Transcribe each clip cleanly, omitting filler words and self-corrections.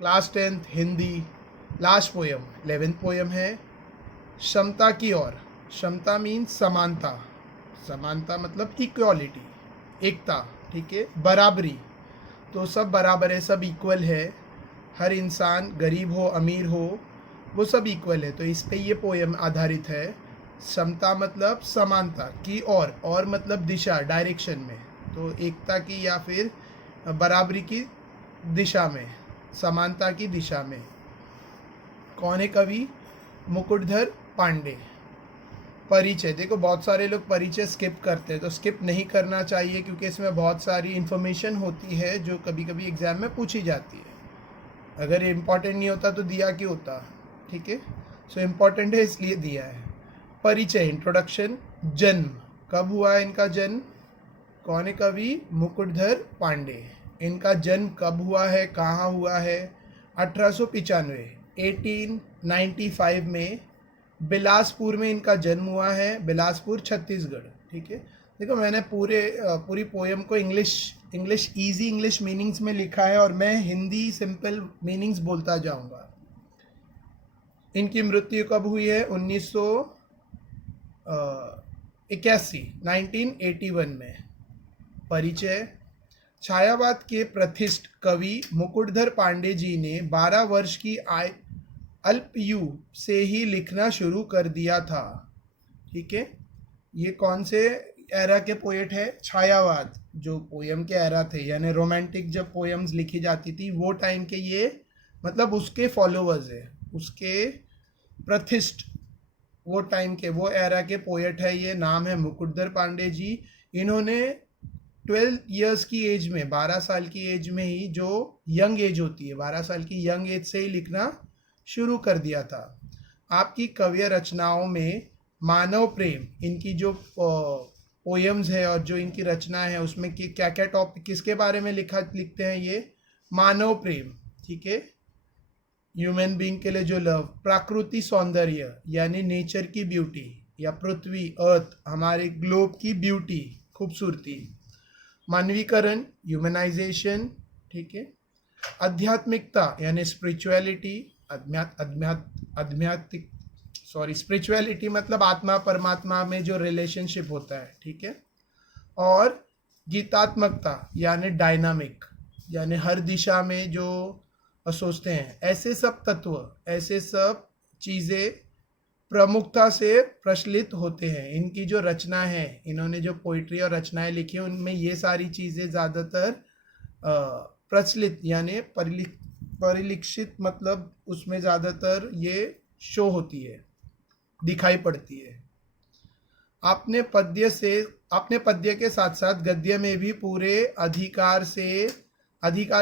Class 10th Hindi. Last poem 11th poem है क्षमता की ओर। क्षमता मीन्स समानता, समानता मतलब इक्वालिटी, एकता, ठीक है। बराबरी, तो सब बराबर है, सब इक्वल है, हर इंसान गरीब हो अमीर हो वो सब इक्वल है। तो इस पे ये पोयम आधारित है। क्षमता मतलब समानता की और मतलब दिशा, डायरेक्शन में, तो एकता की या फिर बराबरी की दिशा में, समानता की दिशा में। कौन है कवि? मुकुटधर पांडे। परिचय, देखो बहुत सारे लोग परिचय स्किप करते हैं, तो स्किप नहीं करना चाहिए क्योंकि इसमें बहुत सारी इन्फॉर्मेशन होती है जो कभी कभी एग्जाम में पूछी जाती है। अगर इम्पॉर्टेंट नहीं होता तो दिया क्यों होता, ठीक है। सो इम्पॉर्टेंट है इसलिए दिया है। परिचय, इंट्रोडक्शन। जन्म, कब हुआ है इनका जन्म? कौन है कवि? मुकुटधर पांडे। इनका जन्म कब हुआ है, कहाँ हुआ है? 1895 1895 में बिलासपुर में इनका जन्म हुआ है। बिलासपुर छत्तीसगढ़, ठीक है। देखो मैंने पूरी पोयम को इंग्लिश इजी इंग्लिश मीनिंग्स में लिखा है और मैं हिंदी सिंपल मीनिंग्स बोलता जाऊंगा। इनकी मृत्यु कब हुई है? 1981 में। परिचय, छायावाद के प्रतिष्ठ कवि मुकुटधर पांडे जी ने 12 वर्ष की अल्पयु से ही लिखना शुरू कर दिया था, ठीक है। ये कौन से एरा के पोएट है? छायावाद, जो पोयम के एरा थे, यानी रोमांटिक जब पोयम्स लिखी जाती थी वो टाइम के ये, मतलब उसके फॉलोवर्स है, उसके प्रतिष्ठ, वो टाइम के, वो एरा के पोएट है। ये नाम है मुकुटधर पांडे जी। इन्होंने 12 ईयर्स की एज में, 12 साल की एज में ही, जो यंग एज होती है, 12 साल की यंग एज से ही लिखना शुरू कर दिया था। आपकी कव्य रचनाओं में मानव प्रेम, इनकी जो पोयम्स है और जो इनकी रचना है उसमें क्या क्या टॉपिक, किसके बारे में लिखते हैं ये? मानव प्रेम, ठीक है, ह्यूमन बीइंग के लिए जो लव। प्राकृतिक सौंदर्य यानी नेचर की ब्यूटी, या पृथ्वी अर्थ, हमारे ग्लोब की ब्यूटी, खूबसूरती। मानवीकरण, ह्यूमनाइजेशन, ठीक है। आध्यात्मिकता यानी स्पिरिचुअलिटी, आध्यात्मिक स्पिरिचुअलिटी मतलब आत्मा परमात्मा में जो रिलेशनशिप होता है, ठीक है। और गीतात्मकता यानी डायनामिक, यानी हर दिशा में जो सोचते हैं। ऐसे सब तत्व, ऐसे सब चीज़ें प्रमुखता से प्रचलित होते हैं। इनकी जो रचना है, इन्होंने जो पोइट्री और रचनाएं लिखी हैं उनमें ये सारी चीज़ें ज़्यादातर प्रचलित यानी परिलक्षित, मतलब उसमें ज़्यादातर ये शो होती है, दिखाई पड़ती है। आपने पद्य के साथ साथ गद्य में भी पूरे अधिकार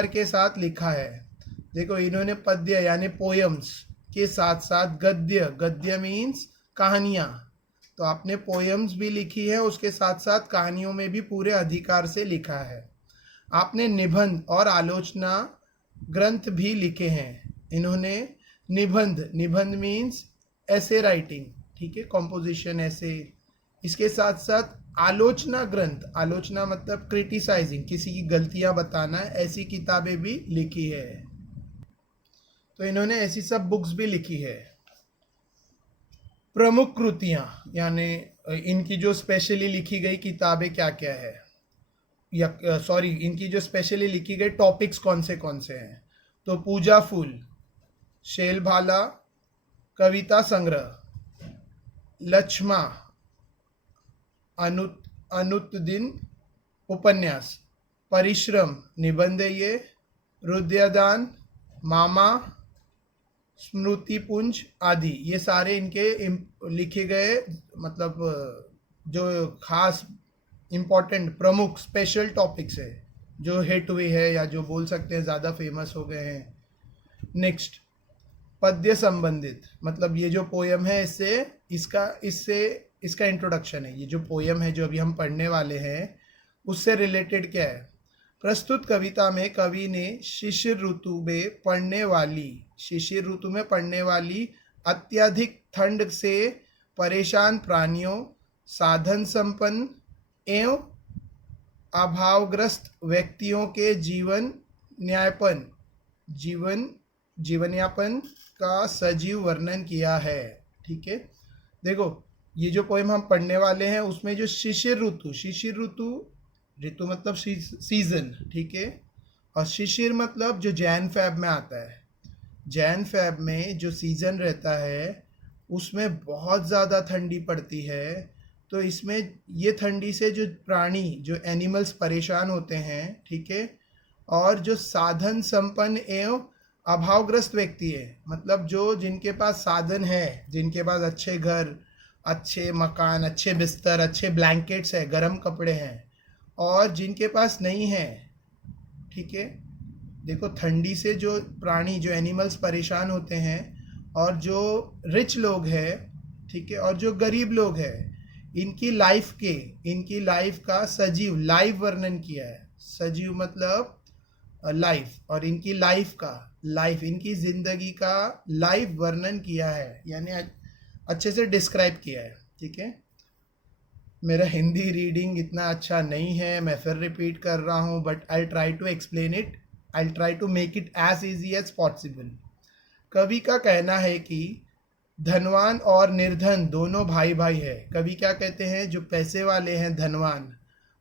के साथ लिखा है। देखो इन्होंने पद्य यानी पोयम्स के साथ साथ गद्य मीन्स कहानियाँ, तो आपने पोयम्स भी लिखी है, उसके साथ साथ कहानियों में भी पूरे अधिकार से लिखा है। आपने निबंध और आलोचना ग्रंथ भी लिखे हैं। इन्होंने निबंध मीन्स ऐसे राइटिंग, ठीक है, कॉम्पोजिशन ऐसे। इसके साथ साथ आलोचना ग्रंथ, आलोचना मतलब क्रिटिसाइजिंग, किसी की गलतियां बताना, ऐसी किताबें भी लिखी है। तो इन्होंने ऐसी सब बुक्स भी लिखी है। प्रमुख कृतियां यानी इनकी जो स्पेशली लिखी गई किताबें क्या क्या है, या सॉरी इनकी जो स्पेशली लिखी गई टॉपिक्स कौन से हैं? तो पूजा फूल, शैलभाला, कविता संग्रह, लक्ष्मा, अनुत्दिन उपन्यास, परिश्रम निबंध, ये रुद्रदान, मामा, स्मृतिपुंज आदि, ये सारे इनके लिखे गए, मतलब जो खास इम्पोर्टेंट प्रमुख स्पेशल टॉपिक्स है जो हिट हुए हैं या जो बोल सकते हैं ज़्यादा फेमस हो गए हैं। नेक्स्ट, पद्य संबंधित, मतलब ये जो पोयम है इसका इंट्रोडक्शन है। ये जो पोयम है जो अभी हम पढ़ने वाले हैं उससे रिलेटेड क्या है? प्रस्तुत कविता में कवि ने शिशिर ऋतु में पड़ने वाली अत्यधिक ठंड से परेशान प्राणियों, साधन संपन्न एवं अभावग्रस्त व्यक्तियों के जीवन जीवन यापन का सजीव वर्णन किया है। ठीक है, देखो ये जो पोएम हम पढ़ने वाले हैं उसमें जो शिशिर ऋतु, शिशिर ऋतु, ऋतु मतलब सीजन, ठीक है, और शिशिर मतलब जो जैन फेब में आता है। जैन फेब में जो सीज़न रहता है उसमें बहुत ज़्यादा ठंडी पड़ती है, तो इसमें ये ठंडी से जो प्राणी, जो एनिमल्स परेशान होते हैं, ठीक है, और जो साधन संपन्न एवं अभावग्रस्त व्यक्ति है, मतलब जो जिनके पास साधन है, जिनके पास अच्छे घर, अच्छे मकान, अच्छे बिस्तर, अच्छे ब्लैंकेट्स है, गर्म कपड़े हैं, और जिनके पास नहीं है, ठीक है, देखो ठंडी से जो प्राणी, जो एनिमल्स परेशान होते हैं, और जो रिच लोग हैं, ठीक है, और जो गरीब लोग हैं, इनकी लाइफ का सजीव लाइव वर्णन किया है। सजीव मतलब लाइफ, और इनकी लाइफ इनकी जिंदगी का लाइव वर्णन किया है, यानी अच्छे से डिस्क्राइब किया है। ठीक है, मेरा हिंदी रीडिंग इतना अच्छा नहीं है, मैं फिर रिपीट कर रहा हूँ, but I try to explain it, I try to make it as easy as possible. कवि का कहना है कि धनवान और निर्धन दोनों भाई भाई है। कवि क्या कहते हैं, जो पैसे वाले हैं धनवान,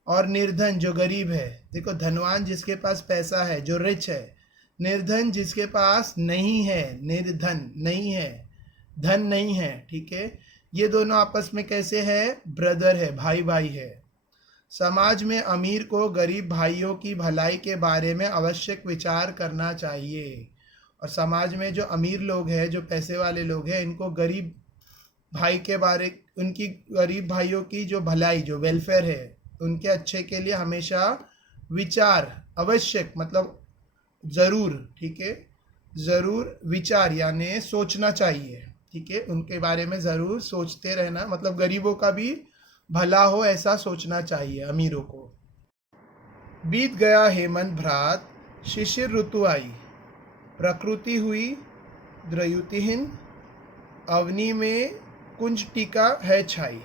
और निर्धन जो गरीब है। देखो धनवान जिसके पास पैसा है, जो रिच है, निर्धन जिसके पास नहीं है, निर्धन नहीं है, धन नहीं है। ठीक है, ये दोनों आपस में कैसे है, ब्रदर है, भाई भाई है। समाज में अमीर को गरीब भाइयों की भलाई के बारे में आवश्यक विचार करना चाहिए, और समाज में जो अमीर लोग हैं, जो पैसे वाले लोग हैं, इनको गरीब भाई के बारे, उनकी गरीब भाइयों की जो भलाई, जो वेलफेयर है, उनके अच्छे के लिए हमेशा विचार, आवश्यक मतलब ज़रूर, ठीक है, ज़रूर विचार यानी सोचना चाहिए। ठीक है, उनके बारे में ज़रूर सोचते रहना, मतलब गरीबों का भी भला हो ऐसा सोचना चाहिए अमीरों को। बीत गया हेमंत भ्रात, शिशिर ऋतु आई, प्रकृति हुई द्रयुतिहीन, अवनी में कुंज टीका है छाई।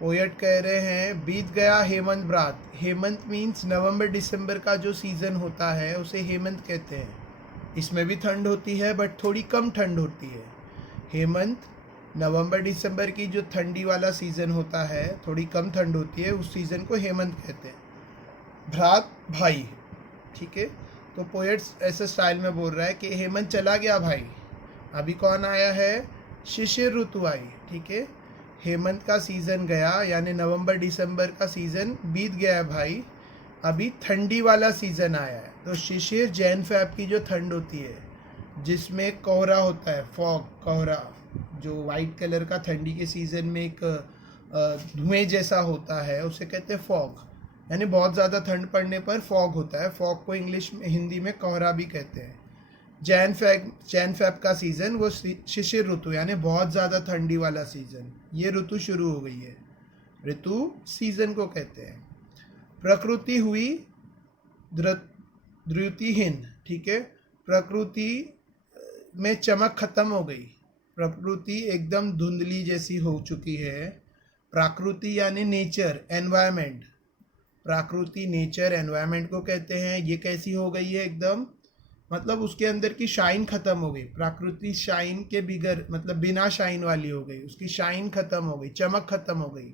पोएट कह रहे हैं बीत गया हेमंत भ्रात। हेमंत मीन्स नवंबर दिसंबर का जो सीज़न होता है उसे हेमंत कहते हैं। इसमें भी ठंड होती है बट थोड़ी कम ठंड होती है। हेमंत नवंबर दिसंबर की जो ठंडी वाला सीज़न होता है, थोड़ी कम ठंड होती है, उस सीज़न को हेमंत कहते हैं। भ्रात भाई, ठीक है, तो पोएट्स ऐसे स्टाइल में बोल रहा है कि हेमंत चला गया भाई, अभी कौन आया है, शिशिर ऋतु आई। ठीक है, हेमंत का सीज़न गया, यानी नवंबर दिसंबर का सीज़न बीत गया है भाई, अभी ठंडी वाला सीज़न आया है। तो शिशिर जैन फेब की जो ठंड होती है, जिसमें कोहरा होता है, फॉग, कोहरा, जो वाइट कलर का ठंडी के सीज़न में एक धुएं जैसा होता है, उसे कहते हैं फॉग, यानी बहुत ज़्यादा ठंड पड़ने पर फॉग होता है। फॉग को इंग्लिश में, हिंदी में कोहरा भी कहते हैं। जैन फेब का सीज़न वो शिशिर ऋतु, यानी बहुत ज़्यादा ठंडी वाला सीज़न, ये ऋतु शुरू हो गई है। ऋतु सीज़न को कहते हैं। प्रकृति हुई द्युतिहीन, ठीक है, प्रकृति में चमक खत्म हो गई, प्रकृति एकदम धुंधली जैसी हो चुकी है। प्रकृति यानी नेचर, एनवायरनमेंट, प्रकृति नेचर एनवायरनमेंट को कहते हैं। ये कैसी हो गई है एकदम, मतलब उसके अंदर की शाइन खत्म हो गई। प्रकृति शाइन के बिगर मतलब बिना शाइन वाली हो गई, उसकी शाइन खत्म हो गई, चमक खत्म हो गई।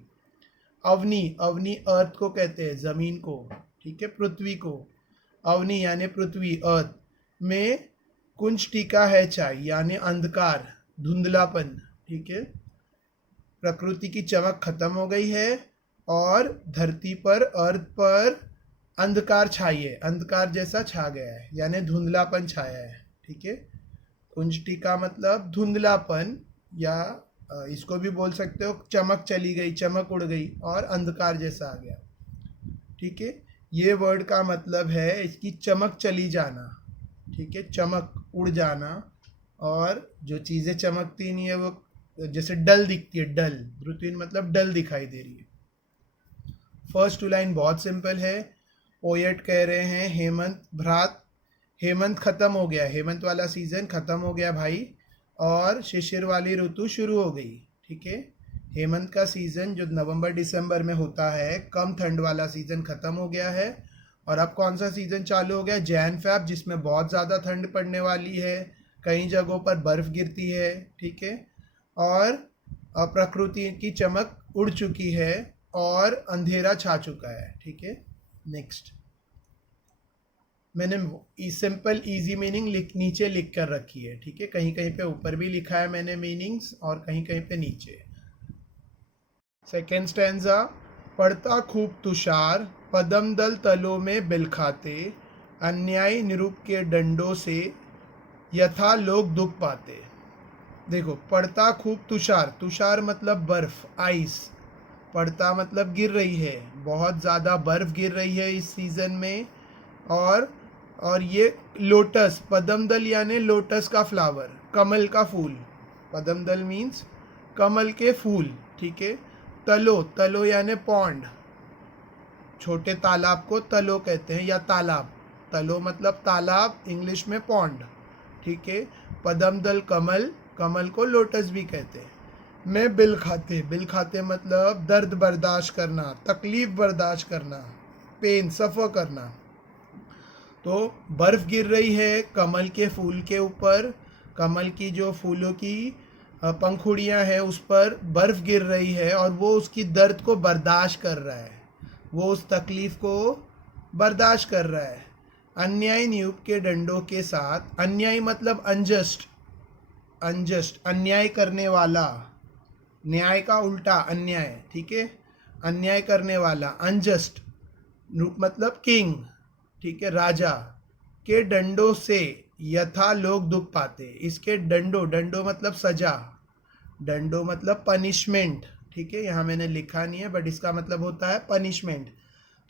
अवनी, अवनी अर्थ को कहते हैं, ज़मीन को, ठीक है, पृथ्वी को। अवनी यानी पृथ्वी, अर्थ में कुंज टीका है छाई, यानी अंधकार, धुंधलापन। ठीक है, प्रकृति की चमक खत्म हो गई है और धरती पर, अर्थ पर अंधकार छाई है, अंधकार जैसा छा गया है, यानी धुंधलापन छाया है। ठीक है, कुंज टीका मतलब धुंधलापन, या इसको भी बोल सकते हो चमक चली गई, चमक उड़ गई और अंधकार जैसा आ गया। ठीक है, ये वर्ड का मतलब है इसकी चमक चली जाना। ठीक है, चमक उड़ जाना, और जो चीज़ें चमकती नहीं है वो जैसे डल दिखती है, डल, द्रुतिन मतलब डल दिखाई दे रही है। फर्स्ट टू लाइन बहुत सिंपल है। पोएट कह रहे हैं हेमंत भ्रात, हेमंत खत्म हो गया, हेमंत वाला सीज़न खत्म हो गया भाई, और शिशिर वाली ऋतु शुरू हो गई। ठीक है, हेमंत का सीज़न जो नवंबर दिसंबर में होता है, कम ठंड वाला सीज़न ख़त्म हो गया है, और अब कौन सा सीज़न चालू हो गया, जैन फेब, जिसमें बहुत ज़्यादा ठंड पड़ने वाली है। कई जगहों पर बर्फ़ गिरती है, ठीक है, और प्रकृति की चमक उड़ चुकी है और अंधेरा छा चुका है, ठीक है। नेक्स्ट, मैंने सिंपल इजी मीनिंग नीचे लिख कर रखी है, ठीक है। कहीं कहीं पे ऊपर भी लिखा है मैंने मीनिंग्स और कहीं कहीं पे नीचे। सेकेंड स्टैंजा, पड़ता खूब तुषार, पदम दल तलों में बिलखाते, अन्यायी निरूप के डंडों से यथा लोग दुख पाते। देखो, पड़ता खूब तुषार, तुषार मतलब बर्फ, आइस, पड़ता मतलब गिर रही है, बहुत ज़्यादा बर्फ गिर रही है इस सीज़न में। और ये लोटस, पदमदल यानी लोटस का फ्लावर, कमल का फूल, पदमदल मीन्स कमल के फूल, ठीक है। तलो, तलो यानी पॉन्ड, छोटे तालाब को तलो कहते हैं या तालाब, तलो मतलब तालाब, इंग्लिश में पॉन्ड, ठीक है। पदमदल कमल, कमल को लोटस भी कहते हैं। मैं बिल खाते, बिल खाते मतलब दर्द बर्दाश्त करना, तकलीफ बर्दाश्त करना, पेन, सफ़र करना। तो बर्फ़ गिर रही है कमल के फूल के ऊपर, कमल की जो फूलों की पंखुड़ियाँ हैं उस पर बर्फ़ गिर रही है और वो उसकी दर्द को बर्दाश्त कर रहा है, वो उस तकलीफ़ को बर्दाश्त कर रहा है। अन्यायी नियुक्त के डंडों के साथ, अन्यायी मतलब अनजस्ट, अनजस्ट अन्याय करने वाला, न्याय का उल्टा अन्याय, ठीक है। अन्याय करने वाला, अनजस्ट मतलब किंग, ठीक है, राजा के डंडों से यथा लोग दुख पाते। इसके डंडों, डंडों मतलब सजा, डंडों मतलब पनिशमेंट, ठीक है। यहाँ मैंने लिखा नहीं है बट इसका मतलब होता है पनिशमेंट।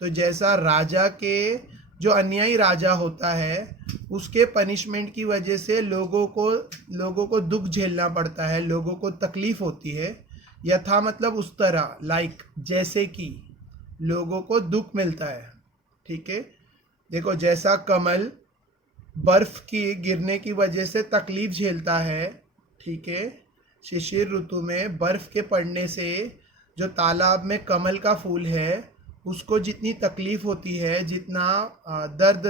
तो जैसा राजा के, जो अन्यायी राजा होता है उसके पनिशमेंट की वजह से लोगों को दुख झेलना पड़ता है, लोगों को तकलीफ़ होती है। यथा मतलब उस तरह, लाइक जैसे कि लोगों को दुख मिलता है, ठीक है। देखो, जैसा कमल बर्फ़ की गिरने की वजह से तकलीफ़ झेलता है, ठीक है, शिशिर ऋतु में बर्फ़ के पड़ने से जो तालाब में कमल का फूल है उसको जितनी तकलीफ़ होती है, जितना दर्द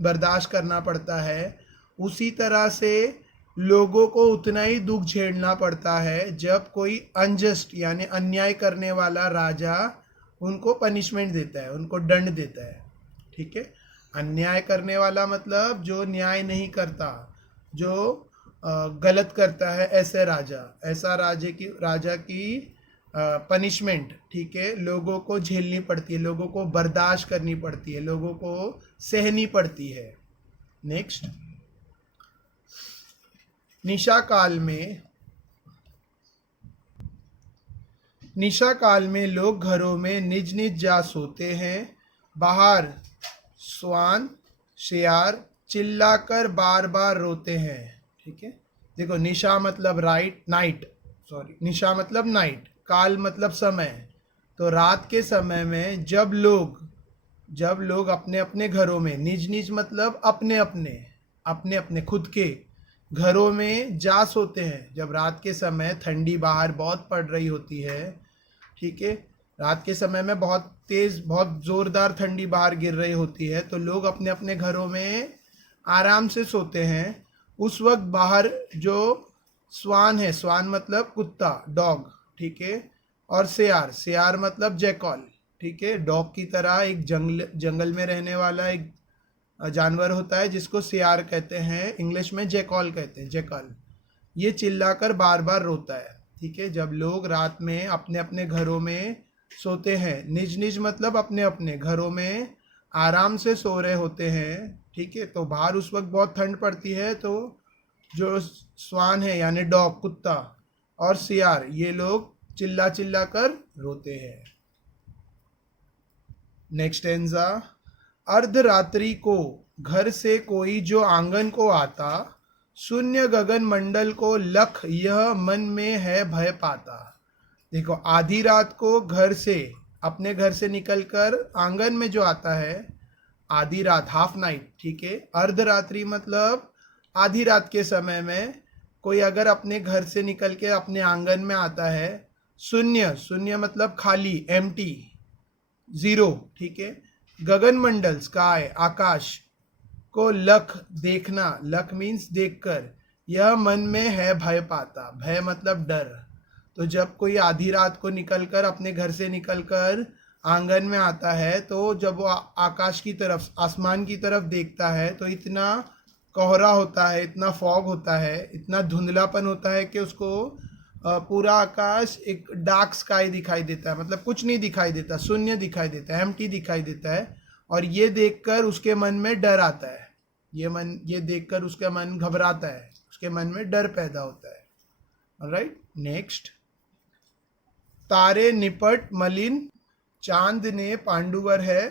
बर्दाश्त करना पड़ता है, उसी तरह से लोगों को उतना ही दुख झेलना पड़ता है जब कोई अनजस्ट यानी अन्याय करने वाला राजा उनको पनिशमेंट देता है, उनको दंड देता है, ठीक है। अन्याय करने वाला मतलब जो न्याय नहीं करता, जो गलत करता है, ऐसे राजा, ऐसा राजा की पनिशमेंट, ठीक है, लोगों को झेलनी पड़ती है, लोगों को बर्दाश्त करनी पड़ती है, लोगों को सहनी पड़ती है। नेक्स्ट, निशा काल में लोग घरों में निज निज जा सोते हैं, बाहर स्वान शेयार चिल्लाकर बार बार रोते हैं, ठीक है। देखो, निशा मतलब नाइट, निशा मतलब नाइट, काल मतलब समय। तो रात के समय में जब लोग अपने अपने घरों में, निज निज मतलब अपने अपने खुद के घरों में जा सोते हैं, जब रात के समय ठंडी बाहर बहुत पड़ रही होती है, ठीक है, रात के समय में बहुत तेज़, बहुत ज़ोरदार ठंडी बाहर गिर रही होती है, तो लोग अपने अपने घरों में आराम से सोते हैं। उस वक्त बाहर जो स्वान है, स्वान मतलब कुत्ता, डॉग, ठीक है, और शेयार मतलब जैकॉल, ठीक है। डॉग की तरह एक जंगल में रहने वाला एक जानवर होता है जिसको शेयार कहते हैं, इंग्लिश में जैकॉल कहते हैं, जैकॉल। ये चिल्लाकर बार बार रोता है, ठीक है। जब लोग रात में अपने अपने घरों में सोते हैं, निज निज मतलब अपने अपने घरों में आराम से सो रहे होते हैं, ठीक है, तो बाहर उस वक्त बहुत ठंड पड़ती है, तो जो स्वान है यानी डॉग, कुत्ता, और शेयार, ये लोग चिल्ला चिल्ला कर रोते हैं। नेक्स्ट एंजा, अर्धरात्रि को घर से कोई जो आंगन को आता, शून्य गगन मंडल को लख यह मन में है भय पाता। देखो, आधी रात को अपने घर से निकलकर आंगन में जो आता है, आधी रात, हाफ नाइट, ठीक है। अर्धरात्रि मतलब आधी रात के समय में कोई अगर अपने घर से निकल के अपने आंगन में आता है, शून्य मतलब खाली, एम्प्टी, ज़ीरो, ठीक है। गगन मंडल, स्काई, आकाश को लख देखना, लख मीन्स देखकर, यह मन में है भय पाता, भय मतलब डर। तो जब कोई आधी रात को निकलकर अपने घर से निकलकर आंगन में आता है, तो जब वो आकाश की तरफ, आसमान की तरफ देखता है, तो इतना कोहरा होता है, इतना फॉग होता है, इतना धुंधलापन होता है कि उसको पूरा आकाश एक डार्क स्काई दिखाई देता है, मतलब कुछ नहीं दिखाई देता, शून्य दिखाई देता है, एम्प्टी दिखाई देता है। और ये देखकर उसके मन में डर आता है, ये देखकर उसका मन घबराता है, उसके मन में डर पैदा होता है। Alright, next. तारे निपट मलिन, चांद ने पांडुवर है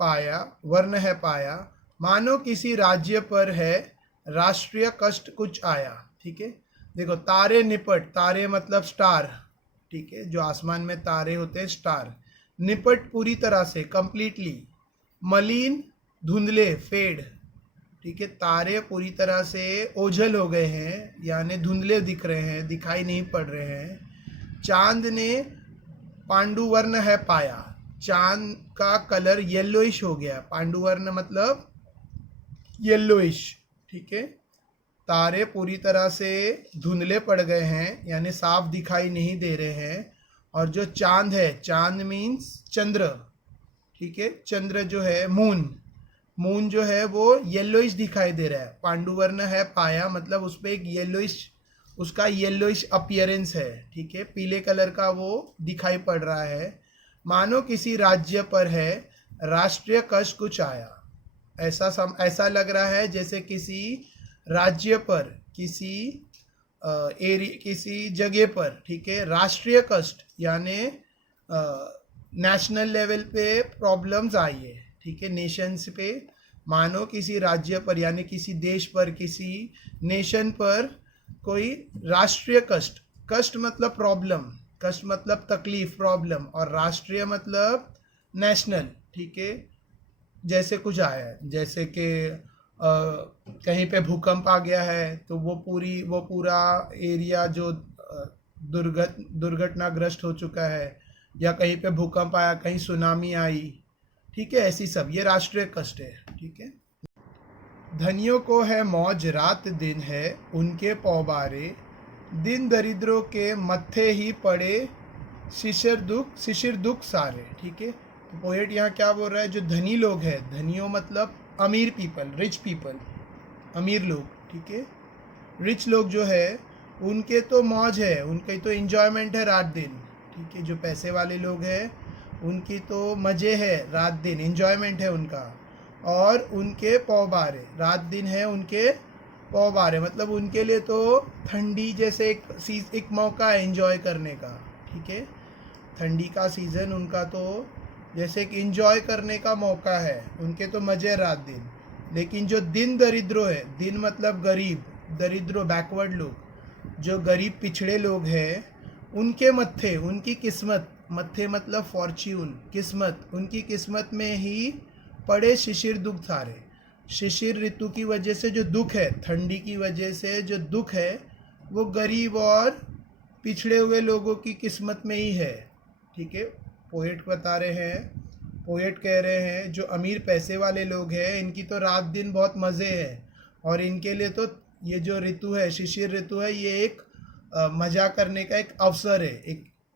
पाया, वर्ण है पाया, मानो किसी राज्य पर है राष्ट्रीय कष्ट कुछ आया। ठीक है, देखो तारे निपट, तारे मतलब स्टार, ठीक है, जो आसमान में तारे होते हैं स्टार। निपट पूरी तरह से, कंप्लीटली। मलिन धुंधले, फेड, ठीक है, तारे पूरी तरह से ओझल हो गए हैं, यानी धुंधले दिख रहे हैं, दिखाई नहीं पड़ रहे हैं। चांद ने पांडुवर्ण है पाया, चांद का कलर येलोइश हो गया, पांडुवर्ण मतलब येलोइश। ठीक है, तारे पूरी तरह से धुंधले पड़ गए हैं, यानी साफ दिखाई नहीं दे रहे हैं। और जो चांद है, चांद मीन्स चंद्र, ठीक है, चंद्र जो है मून, मून जो है वो येलोइश दिखाई दे रहा है। पांडुवर्ण है पाया मतलब उस पर एक येलोइश, उसका येलोइश अपीयरेंस है, ठीक है, पीले कलर का वो दिखाई पड़ रहा है। मानो किसी राज्य पर है राष्ट्रीय कष्ट कुछ आया, ऐसा लग रहा है जैसे किसी राज्य पर, किसी जगह पर, ठीक है, राष्ट्रीय कष्ट यानी नेशनल लेवल पे प्रॉब्लम्स आई है, ठीक है, नेशंस पे। मानो किसी राज्य पर यानी किसी देश पर, किसी नेशन पर कोई राष्ट्रीय कष्ट, कष्ट मतलब प्रॉब्लम, कष्ट मतलब तकलीफ, प्रॉब्लम, और राष्ट्रीय मतलब नेशनल, ठीक है, जैसे कुछ आया है, जैसे कि कहीं पे भूकंप आ गया है तो वो पूरा एरिया जो दुर्घटनाग्रस्त हो चुका है, या कहीं पे भूकंप आया, कहीं सुनामी आई, ठीक है, ऐसी सब, ये राष्ट्रीय कष्ट है। ठीक है, धनियों को है मौज रात दिन है उनके पौबारे, दिन दरिद्रों के मत्थे ही पड़े शिशिर दुख सारे। ठीक है, तो पोएट यहाँ क्या बोल रहा है, जो धनी लोग हैं, धनियों मतलब अमीर पीपल, रिच पीपल, अमीर लोग, ठीक है, रिच लोग जो है उनके तो मौज है, उनके तो इंजॉयमेंट है रात दिन, ठीक है, जो पैसे वाले लोग हैं उनकी तो मज़े है रात दिन, इंजॉयमेंट है उनका। और उनके पौबारे, रात दिन है उनके पौबारे, मतलब उनके लिए तो ठंडी जैसे एक मौका है इंजॉय करने का, ठीक है, ठंडी का सीज़न उनका तो जैसे एक इंजॉय करने का मौका है, उनके तो मज़े रात दिन। लेकिन जो दिन दरिद्रों है, दिन मतलब गरीब, दरिद्रों बैकवर्ड लोग, जो गरीब पिछड़े लोग हैं, उनके मत्थे, उनकी किस्मत, मत्थे मतलब फॉर्च्यून, किस्मत, उनकी किस्मत में ही पड़े शिशिर दुख सारे। शिशिर ऋतु की वजह से जो दुख है, ठंडी की वजह से जो दुख है, वो गरीब और पिछड़े हुए लोगों की किस्मत में ही है। ठीक है, पोएट बता रहे हैं, पोएट कह रहे हैं जो अमीर पैसे वाले लोग हैं इनकी तो रात दिन बहुत मज़े है, और इनके लिए तो ये जो ऋतु है, शिशिर ऋतु है, ये एक मज़ा करने का एक अवसर है,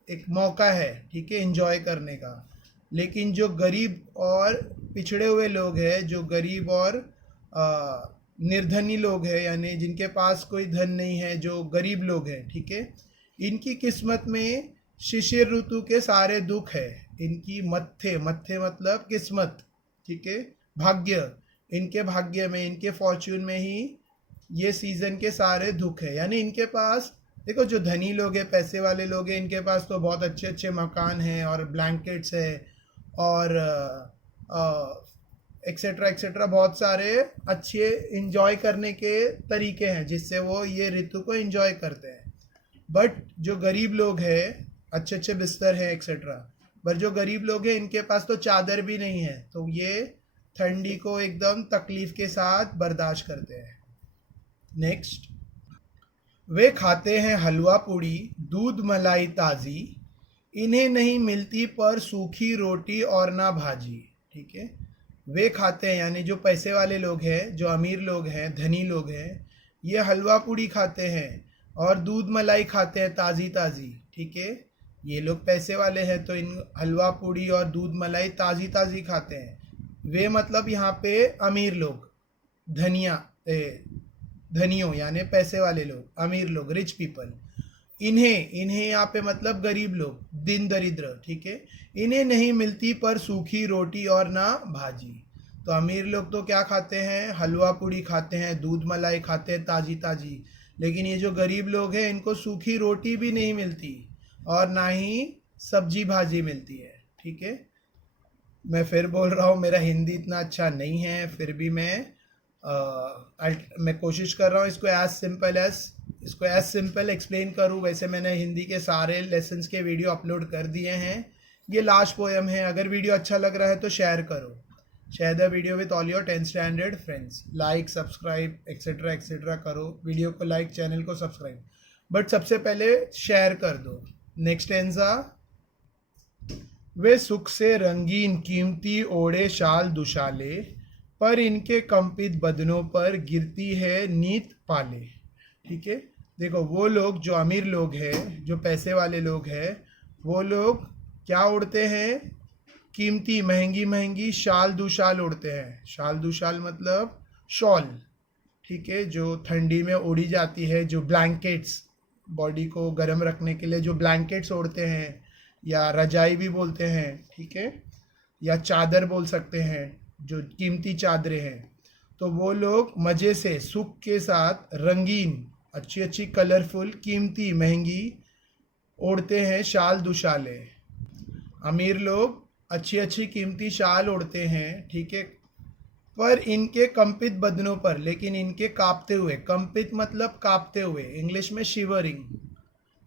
एक मौका है, ठीक है, एंजॉय करने का। लेकिन जो गरीब और पिछड़े हुए लोग हैं, जो गरीब और निर्धनी लोग हैं, यानी जिनके पास कोई धन नहीं है, जो गरीब लोग हैं, ठीक है, इनकी किस्मत में शिशिर ऋतु के सारे दुख है, इनकी मत्थे मतलब किस्मत, ठीक है, भाग्य, इनके भाग्य में, इनके फॉर्च्यून में ही ये सीज़न के सारे दुख है। यानी इनके पास देखो, जो धनी लोग हैं, पैसे वाले लोग हैं, इनके पास तो बहुत अच्छे अच्छे मकान हैं और ब्लैंकेट्स है और एक्सेट्रा एक्सेट्रा, बहुत सारे अच्छे इंजॉय करने के तरीके हैं जिससे वो ये ऋतु को इंजॉय करते हैं। बट जो गरीब लोग हैं, अच्छे अच्छे बिस्तर हैं एक्सेट्रा, पर जो गरीब लोग हैं इनके पास तो चादर भी नहीं है, तो ये ठंडी को एकदम तकलीफ के साथ बर्दाश्त करते हैं। नेक्स्ट, वे खाते हैं हलवा पूड़ी दूध मलाई ताज़ी, इन्हें नहीं मिलती पर सूखी रोटी और ना भाजी। ठीक है, वे खाते हैं यानी जो पैसे वाले लोग हैं, जो अमीर लोग हैं, धनी लोग हैं, ये हलवा पूड़ी खाते हैं और दूध मलाई खाते हैं ताज़ी ताज़ी, ठीक है। ये लोग पैसे वाले हैं तो इन हलवा पूड़ी और दूध मलाई ताज़ी ताज़ी खाते हैं। वे मतलब यहाँ पे अमीर लोग, धनियों यानी पैसे वाले लोग, अमीर लोग, रिच पीपल। इन्हें इन्हें यहाँ पे मतलब गरीब लोग, दिन दरिद्र, ठीक है। इन्हें नहीं मिलती पर सूखी रोटी और ना भाजी। तो अमीर लोग तो क्या खाते हैं, हलवा पूड़ी खाते हैं, दूध मलाई खाते हैं ताज़ी ताज़ी, लेकिन ये जो गरीब लोग हैं इनको सूखी रोटी भी नहीं मिलती और ना ही सब्जी भाजी मिलती है, ठीक है। मैं फिर बोल रहा हूँ, मेरा हिंदी इतना अच्छा नहीं है, फिर भी मैं कोशिश कर रहा हूँ इसको एज सिंपल एक्सप्लेन करूँ। वैसे मैंने हिंदी के सारे लेसन्स के वीडियो अपलोड कर दिए हैं। ये लास्ट पोएम है। अगर वीडियो अच्छा लग रहा है तो शेयर करो, share the video with all your 10th standard friends, like subscribe etcetera etcetera करो, वीडियो को लाइक, चैनल को सब्सक्राइब, बट सबसे पहले शेयर कर दो। नेक्स्ट स्टैंजा, वे सुख से रंगीन कीमती ओढ़े शाल दुशाले, पर इनके कंपित बदनों पर गिरती है नीत पाले, ठीक है। देखो वो लोग जो अमीर लोग हैं, जो पैसे वाले लोग हैं, वो लोग क्या ओढ़ते हैं, कीमती महंगी महंगी शाल दुशाल ओढ़ते हैं। शाल दुशाल मतलब शॉल, ठीक है, जो ठंडी में ओढ़ी जाती है, जो ब्लैंकेट्स, बॉडी को गर्म रखने के लिए जो ब्लैंकेट्स ओढ़ते हैं, या रजाई भी बोलते हैं, ठीक है, या चादर बोल सकते हैं, जो कीमती चादरें हैं। तो वो लोग मज़े से सुख के साथ रंगीन, अच्छी अच्छी कलरफुल, कीमती, महंगी ओढ़ते हैं शाल दुशाले। अमीर लोग अच्छी अच्छी कीमती शाल ओढ़ते हैं, ठीक है, पर इनके कंपित बदनों पर, लेकिन इनके कांपते हुए, कंपित मतलब कांपते हुए, इंग्लिश में शिवरिंग,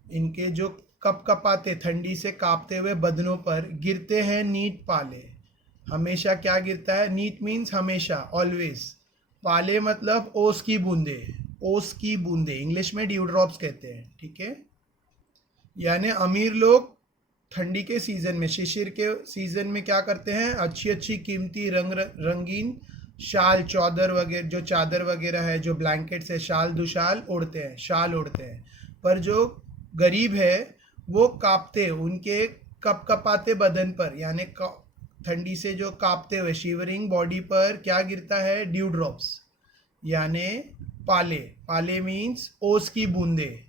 इनके जो कपकपाते ठंडी से कांपते हुए बदनों पर गिरते हैं नीत पाले। हमेशा क्या गिरता है, नीत मीन्स हमेशा, ऑलवेज, पाले मतलब ओस की बूंदे, ओस की बूंदे, इंग्लिश में ड्यू ड्रॉप्स कहते हैं, ठीक है। यानी अमीर लोग ठंडी के सीज़न में, शिशिर के सीज़न में क्या करते हैं, अच्छी अच्छी कीमती रंगीन शाल, चादर वगैरह है, जो ब्लैंकेट्स है, शाल दुशाल ओढ़ते हैं, शाल ओढ़ते हैं। पर जो गरीब है वो कांपते, उनके कपकपाते बदन पर, यानी ठंडी से जो कांपते हुए शिवरिंग बॉडी पर क्या गिरता है, ड्यू ड्रॉप्स, यानी पाले। पाले मीन्स ओस की बूंदे,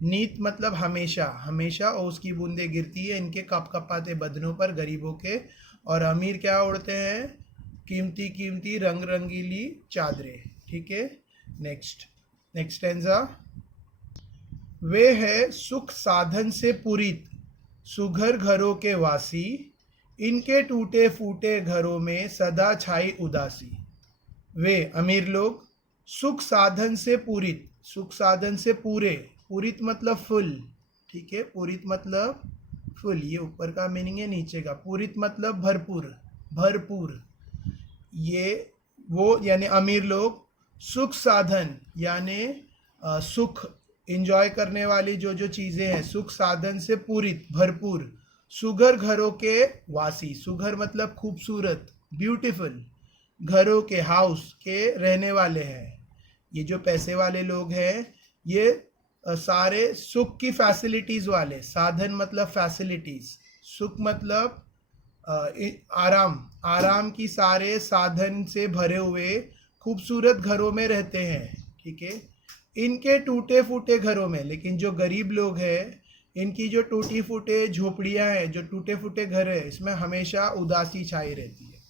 नीत मतलब हमेशा, हमेशा ओस की बूंदे गिरती है इनके कपकपाते बदनों पर, गरीबों के। और अमीर क्या ओढ़ते हैं, कीमती कीमती रंग रंगीली चादरें, ठीक है। नेक्स्ट स्टैंजा, वे है सुख साधन से पूरित सुघर घरों के वासी, इनके टूटे फूटे घरों में सदा छाई उदासी। वे अमीर लोग सुख साधन से पूरित, सुख साधन से पूरे, पूरित मतलब फुल, ठीक है, पूरित मतलब फुल, ये ऊपर का मीनिंग है, नीचे का पूरित मतलब भरपूर, भरपूर। ये वो यानी अमीर लोग सुख साधन यानी सुख इंजॉय करने वाली जो जो चीज़ें हैं, सुख साधन से पूरित, भरपूर, सुघर घरों के वासी, सुघर मतलब खूबसूरत, ब्यूटीफुल, घरों के, हाउस के रहने वाले हैं। ये जो पैसे वाले लोग हैं ये सारे सुख की फैसिलिटीज़ वाले, साधन मतलब फैसिलिटीज़, सुख मतलब आराम, आराम की सारे साधन से भरे हुए खूबसूरत घरों में रहते हैं, ठीक है। इनके टूटे फूटे घरों में, लेकिन जो गरीब लोग हैं इनकी जो टूटी फूटे झोपड़ियाँ हैं, जो टूटे फूटे घर है, इसमें हमेशा उदासी छाई रहती है।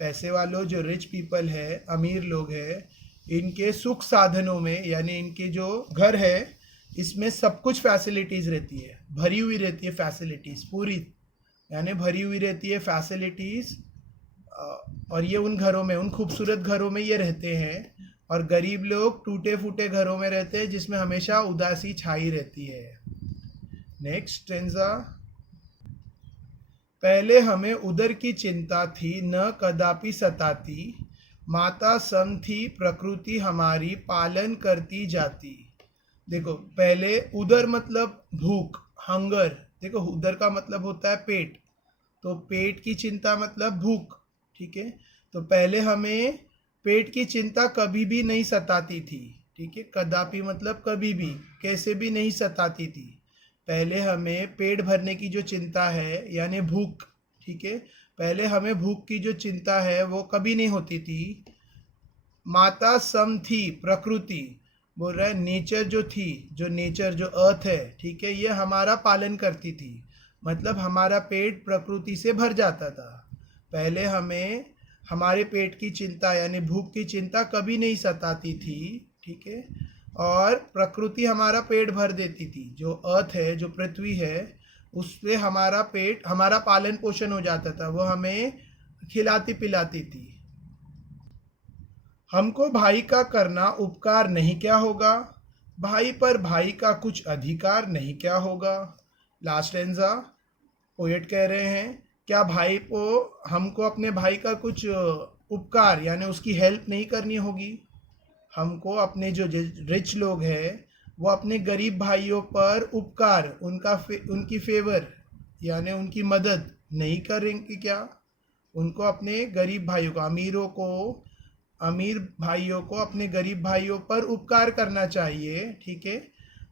पैसे वालों, जो रिच पीपल है, अमीर लोग हैं, इनके सुख साधनों में, यानी इनके जो घर है इसमें सब कुछ फैसिलिटीज़ रहती है, भरी हुई रहती है फैसिलिटीज़, पूरी यानी भरी हुई रहती है फैसिलिटीज़। और ये उन घरों में, उन खूबसूरत घरों में ये रहते हैं, और गरीब लोग टूटे फूटे घरों में रहते हैं जिसमें हमेशा उदासी छाई रहती है। नेक्स्ट स्टेंजा, पहले हमें उदर की चिंता थी न कदापि सताती, माता सम थी प्रकृति हमारी पालन करती जाती। देखो पहले उदर मतलब भूख, हंगर, देखो उदर का मतलब होता है पेट, तो पेट की चिंता मतलब भूख, ठीक है। तो पहले हमें पेट की चिंता कभी भी नहीं सताती थी, ठीक है। कदापि मतलब कभी भी, कैसे भी नहीं सताती थी। पहले हमें पेट भरने की जो चिंता है यानी भूख, ठीक है, पहले हमें भूख की जो चिंता है वो कभी नहीं होती थी। माता सम थी प्रकृति, बोल रहा है नेचर जो थी, जो नेचर जो अर्थ है, ठीक है, ये हमारा पालन करती थी। मतलब हमारा पेट प्रकृति से भर जाता था। पहले हमें हमारे पेट की चिंता यानी भूख की चिंता कभी नहीं सताती थी, ठीक है। और प्रकृति हमारा पेट भर देती थी। जो अर्थ है, जो पृथ्वी है, उससे हमारा पेट, हमारा पालन पोषण हो जाता था। वो हमें खिलाती पिलाती थी। हमको भाई का करना उपकार नहीं क्या होगा, भाई पर भाई का कुछ अधिकार नहीं क्या होगा। लास्ट स्टैंजा, पोएट कह रहे हैं क्या भाई को, हमको अपने भाई का कुछ उपकार यानी उसकी हेल्प नहीं करनी होगी। हमको अपने जो रिच लोग हैं वो अपने गरीब भाइयों पर उपकार, उनकी फेवर यानी उनकी मदद नहीं करेंगे क्या। उनको अपने गरीब भाइयों को, अमीर भाइयों को अपने गरीब भाइयों पर उपकार करना चाहिए, ठीक है।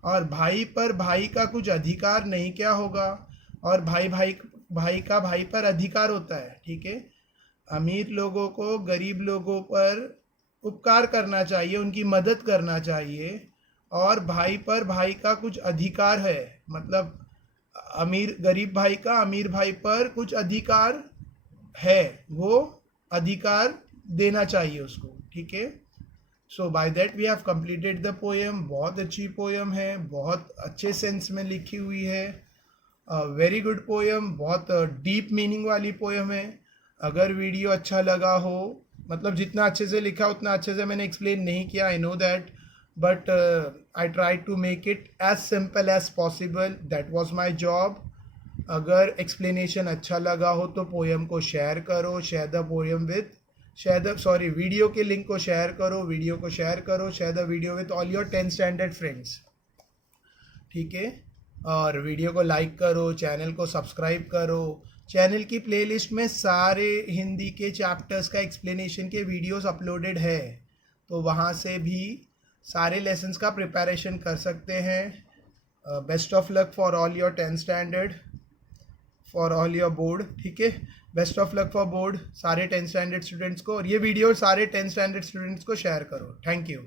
और भाई पर भाई का कुछ अधिकार नहीं क्या होगा। और भाई का भाई पर अधिकार होता है, ठीक है। अमीर लोगों को गरीब लोगों पर उपकार करना चाहिए, उनकी मदद करना चाहिए। और भाई पर भाई का कुछ अधिकार है, मतलब गरीब भाई का अमीर भाई पर कुछ अधिकार है, वो अधिकार देना चाहिए उसको, ठीक है। So by that we have completed the poem. बहुत अच्छी पोएम है, बहुत अच्छे सेंस में लिखी हुई है। वेरी गुड पोएम, बहुत डीप मीनिंग वाली पोएम है। अगर वीडियो अच्छा लगा हो, मतलब जितना अच्छे से लिखा उतना अच्छे से मैंने एक्सप्लेन नहीं किया, I know that, but I try to make it as simple as possible. That was my job. अगर एक्सप्लेनेशन अच्छा लगा हो तो पोएम को शेयर करो, share the poem with, video के लिंक को शेयर करो, share the video with all your 10th standard friends, ठीक है। और वीडियो को लाइक करो, चैनल को सब्सक्राइब करो। चैनल की प्लेलिस्ट में सारे हिंदी के चैप्टर्स का एक्सप्लेनेशन के वीडियोस अपलोडेड है, तो वहाँ से भी सारे लेसन्स का प्रिपरेशन कर सकते हैं। Best of luck for all your 10th standard, for all your board, ठीक है। Best of luck for board सारे 10th स्टैंडर्ड स्टूडेंट्स को। और ये वीडियो सारे 10th स्टैंडर्ड स्टूडेंट्स को शेयर करो। Thank you.